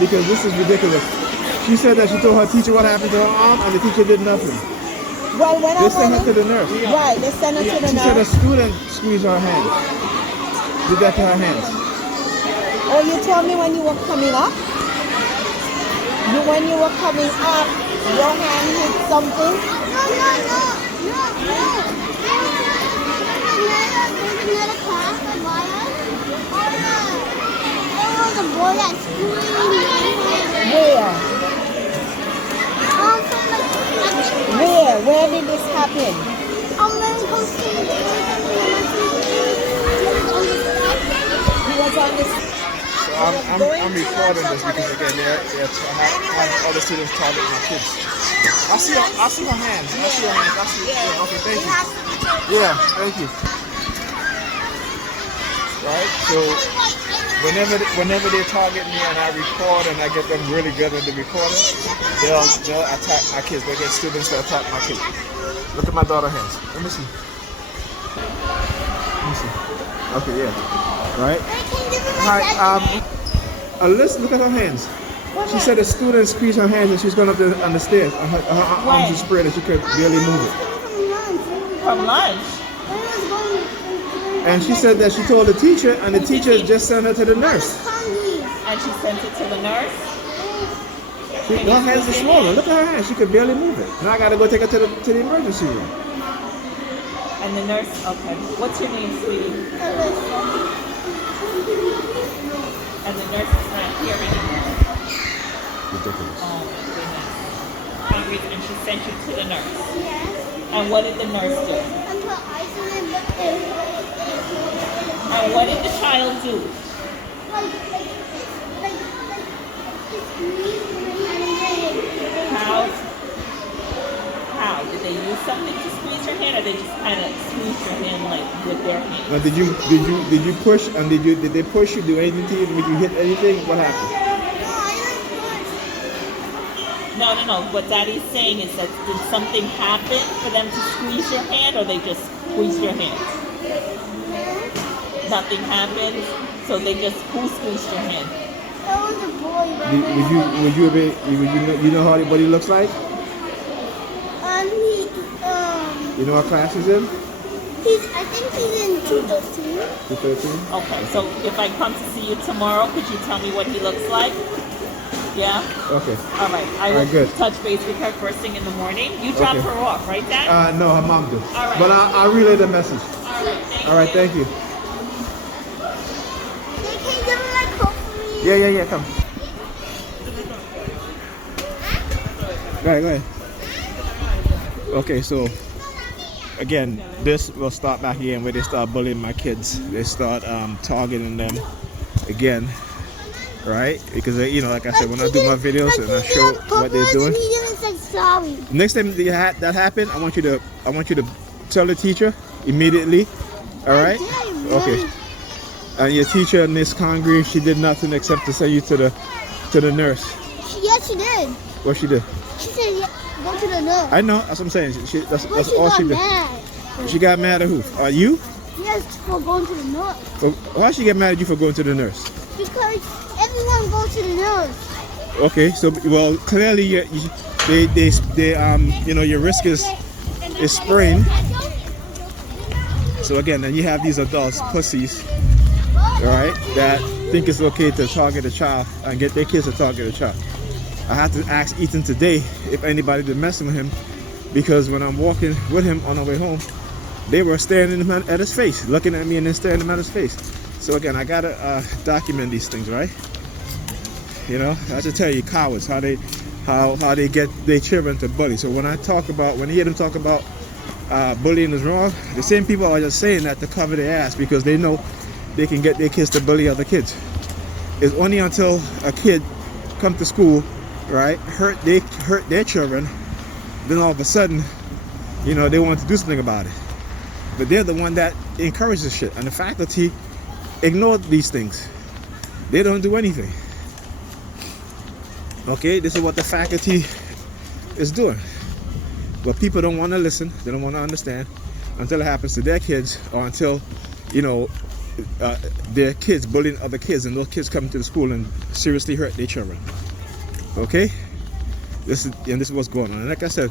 because this is ridiculous. She said that she told her teacher what happened to her arm, and the teacher did nothing. Well, when They sent her to the nurse. Right, they sent her to the She said a nurse. student squeezed her hand. Did that to her hands. Oh, you told me when you were coming up? When you were coming up, your hand hit something? Another class of mine. It was a boy that screamed. Where? From Where did this happen? when it comes to He was on this. So I'm recording this because again they're having other students targeting my kids. I see her hands. Yeah, okay, thank you. Yeah, thank you. Right? So whenever they target me and I record and I get them really good at the recording, they'll attack my kids. They get students to attack my kids. Look at my daughter's hands. Let me see. Okay, yeah. Right? Hi, Alyssa, look at her hands. She said a student squeezed her hands and she's going up on the stairs. Her arms are spread and she could barely move it. From lunch? And she said that she told the teacher, and the teacher just sent her to the nurse. And she sent it to the nurse? Her hands are swollen. Look at her hands. She could barely move it. Now I got to go take her to the emergency room. And the nurse, okay. What's your name, sweetie? And the nurse is not here anymore. Ridiculous. Oh my goodness. Congress, and she sent you to the nurse. And what did the nurse do? And what did the child do? How? Did they use something to squeeze your hand, or they just kind of squeeze your hand like with their hand? Now, did you push, and did they push you? Do anything to you? Did you hit anything? What happened? No. What Daddy's saying is that did something happen for them to squeeze your hand, or they just squeezed your hand? Nothing happened, so they just squeezed your hand. That was a boy. You know how what he looks like? You know what class he's in? I think he's in 213. 213? Okay, so if I come to see you tomorrow, could you tell me what he looks like? Yeah? Okay. All right. I will good. touch base with her first thing in the morning. You drop her off, right, Dad? No, her mom do. All right. But I'll relay the message. All right, thank you. Thank you. Can you give me my coat for me? Yeah, come. Go ahead. Okay, so again, this will start back again where they start bullying my kids. They start targeting them again, right? Because like I said, when I do my videos and I show what they're doing. He didn't say sorry. Next time that happen, I want you to tell the teacher immediately. All right? Okay. And your teacher, Miss Congreve, she did nothing except to send you to the nurse. Yes, she did. What she did? She said, yeah, go to the nurse. I know. That's what I'm saying. That's But all she did. mad. She got mad at who? You? Yes, for going to the nurse. Why she get mad at you for going to the nurse? Because everyone goes to the nurse. Okay, so well clearly your risk is sprained. So again, then you have these adults, pussies, all right, that think it's okay to target a child and get their kids to target a child. I had to ask Ethan today if anybody been messing with him, because when I'm walking with him on our way home, they were staring at his face, looking at me and then staring at his face. So again, I gotta document these things, right? I have to tell you, cowards, how they get their children to bully. So when you hear them talk about bullying is wrong, the same people are just saying that to cover their ass because they know they can get their kids to bully other kids. It's only until a kid come to school, right, hurt their children, then all of a sudden, they want to do something about it. But they're the one that encourages shit, and the faculty ignore these things. They don't do anything. Okay, this is what the faculty is doing. But people don't want to listen. They don't want to understand until it happens to their kids, or until, their kids bullying other kids, and those kids come to the school and seriously hurt their children. Okay, this is what's going on. And like I said,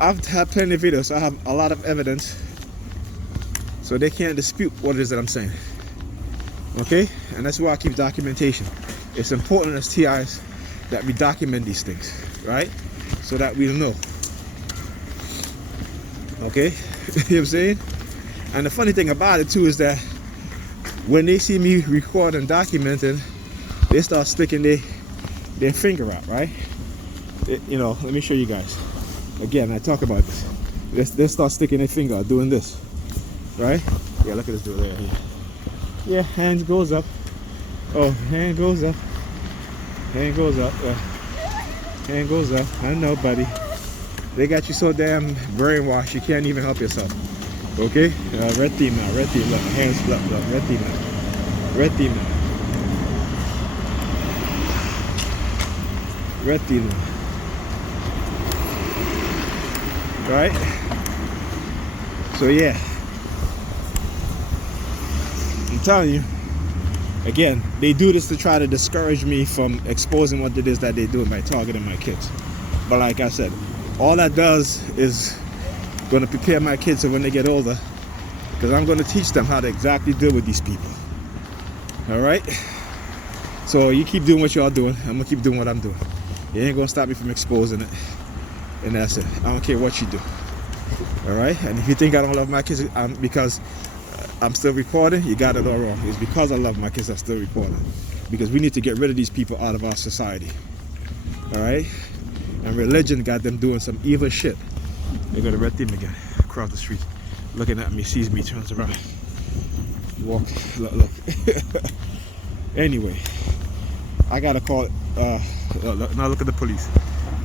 I've had plenty of videos, so I have a lot of evidence, so they can't dispute what it is that I'm saying. Okay, and that's why I keep documentation. It's important as TIs that we document these things, right? So that we'll know. Okay, you know what I'm saying? And the funny thing about it too is that when they see me record and documenting, they start sticking their finger out, right? You know, let me show you guys. Again, I talk about this. They start sticking their finger out, doing this, right? Yeah, look at this dude there. Yeah, hand goes up. Oh, hand goes up. Hand goes up. Hand goes up. I know, buddy. They got you so damn brainwashed you can't even help yourself. Okay? Red team now. Red team. Look, hands up. Look, red team now. Red team now. Red team now. Right? So yeah. I'm telling you. Again, they do this to try to discourage me from exposing what it is that they're doing by targeting my kids. But like I said, all that does is going to prepare my kids so when they get older, because I'm going to teach them how to exactly deal with these people. All right? So you keep doing what y'all doing. I'm going to keep doing what I'm doing. You ain't going to stop me from exposing it. And that's it. I don't care what you do. All right? And if you think I don't love my kids because I'm still recording, you got it all wrong. It's because I love my kids I'm still recording. Because we need to get rid of these people out of our society. All right? And religion got them doing some evil shit. They got a red team again across the street, looking at me, sees me, turns around, walk. Look. Anyway, I gotta call. Look, now look at the police.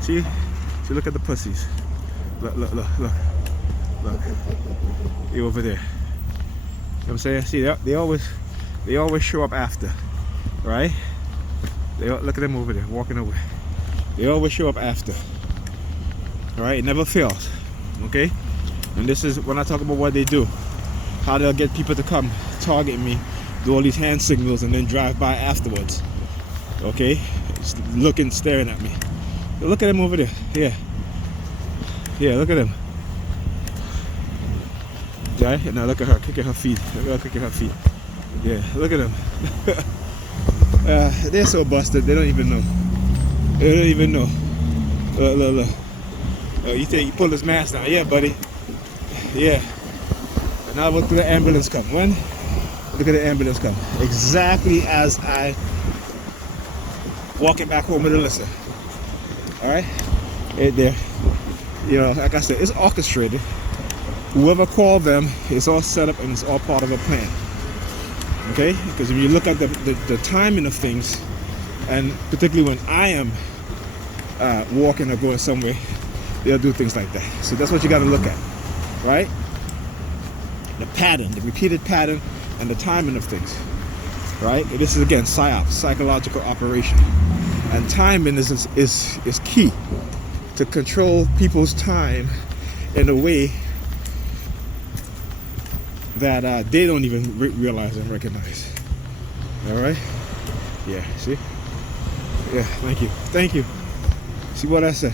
See, look at the pussies. Look. They over there. You know what I'm saying? See, they always show up after, right? Look at them over there, walking away. They always show up after. All right, it never fails. Okay, and this is when I talk about what they do, how they'll get people to come target me, do all these hand signals, and then drive by afterwards. Okay, just looking, staring at me. Look at them over there. Yeah, look at them. Right, and now look at her kicking her feet. Look at her kicking her feet. Yeah, look at them. They're so busted. They don't even know. They don't even know. Look. You think you pull his mask down? Yeah, buddy. Yeah. And now look at the ambulance come. When? Look at the ambulance come. Exactly as I walking back home with Alyssa. All right. Right there. You know, like I said, it's orchestrated. Whoever called them, it's all set up and it's all part of a plan. Okay? Because if you look at the timing of things, and particularly when I am walking or going somewhere, they'll do things like that. So that's what you got to look at, right? The pattern, the repeated pattern, and the timing of things, right? And this is again psyop, psychological operation, and timing is key to control people's time in a way that they don't even realize and recognize. All right? Yeah. See? Yeah. Thank you. See what I said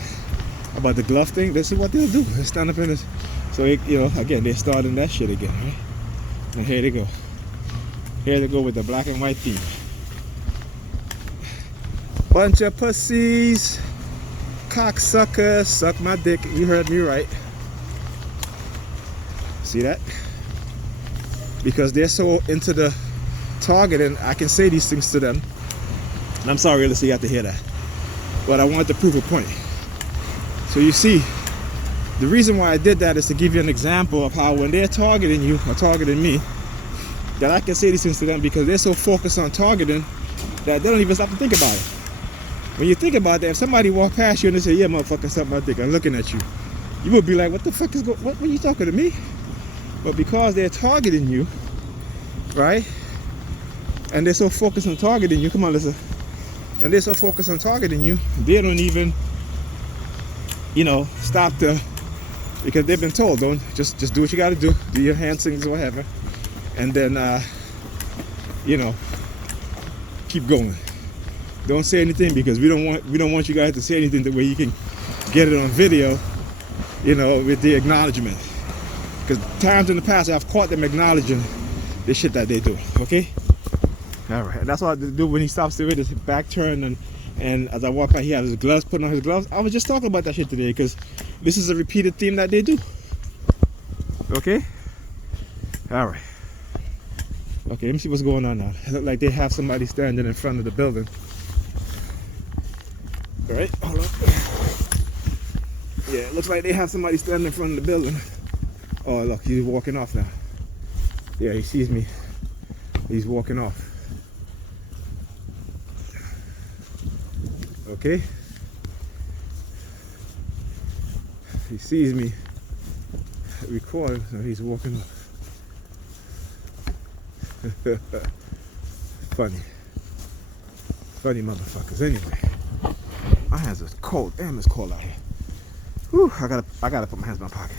about the glove thing? This is what they'll do. They stand up in this. So, you know, again, they're starting that shit again, right? And here they go. Here they go with the black and white theme. Bunch of pussies. Cocksuckers. Suck my dick. You heard me right. See that? Because they're so into the targeting, I can say these things to them. And I'm sorry, Alyssa, you have to hear that. But I wanted to prove a point. So you see, the reason why I did that is to give you an example of how when they're targeting you or targeting me, that I can say these things to them because they're so focused on targeting that they don't even stop to think about it. When you think about that, if somebody walk past you and they say, yeah, motherfucker, suck my dick, I'm looking at you, you would be like, what the fuck is going on? What are you talking to me? But because they're targeting you, right? And they're so focused on targeting you, come on, listen. And they're so focused on targeting you, they don't even, you know, stop to, because they've been told, don't just do what you got to do your hand signals or whatever, and then you know, keep going. Don't say anything because we don't want you guys to say anything the way you can get it on video, you know, with the acknowledgement. Because times in the past I've caught them acknowledging the shit that they do. Okay. All right. That's what I do when he stops there with his back turned and as I walk by, he has his gloves, putting on his gloves. I was just talking about that shit today because this is a repeated theme that they do. Okay? Alright. Okay, let me see what's going on now. It looks like they have somebody standing in front of the building. Alright, hold on. Yeah, it looks like they have somebody standing in front of the building. Oh, look, he's walking off now. Yeah, he sees me. He's walking off. Okay, he sees me recording, so he's walking up. Funny motherfuckers. Anyway, my hands are cold. Damn, it's cold out here. Whew, I gotta put my hands in my pocket.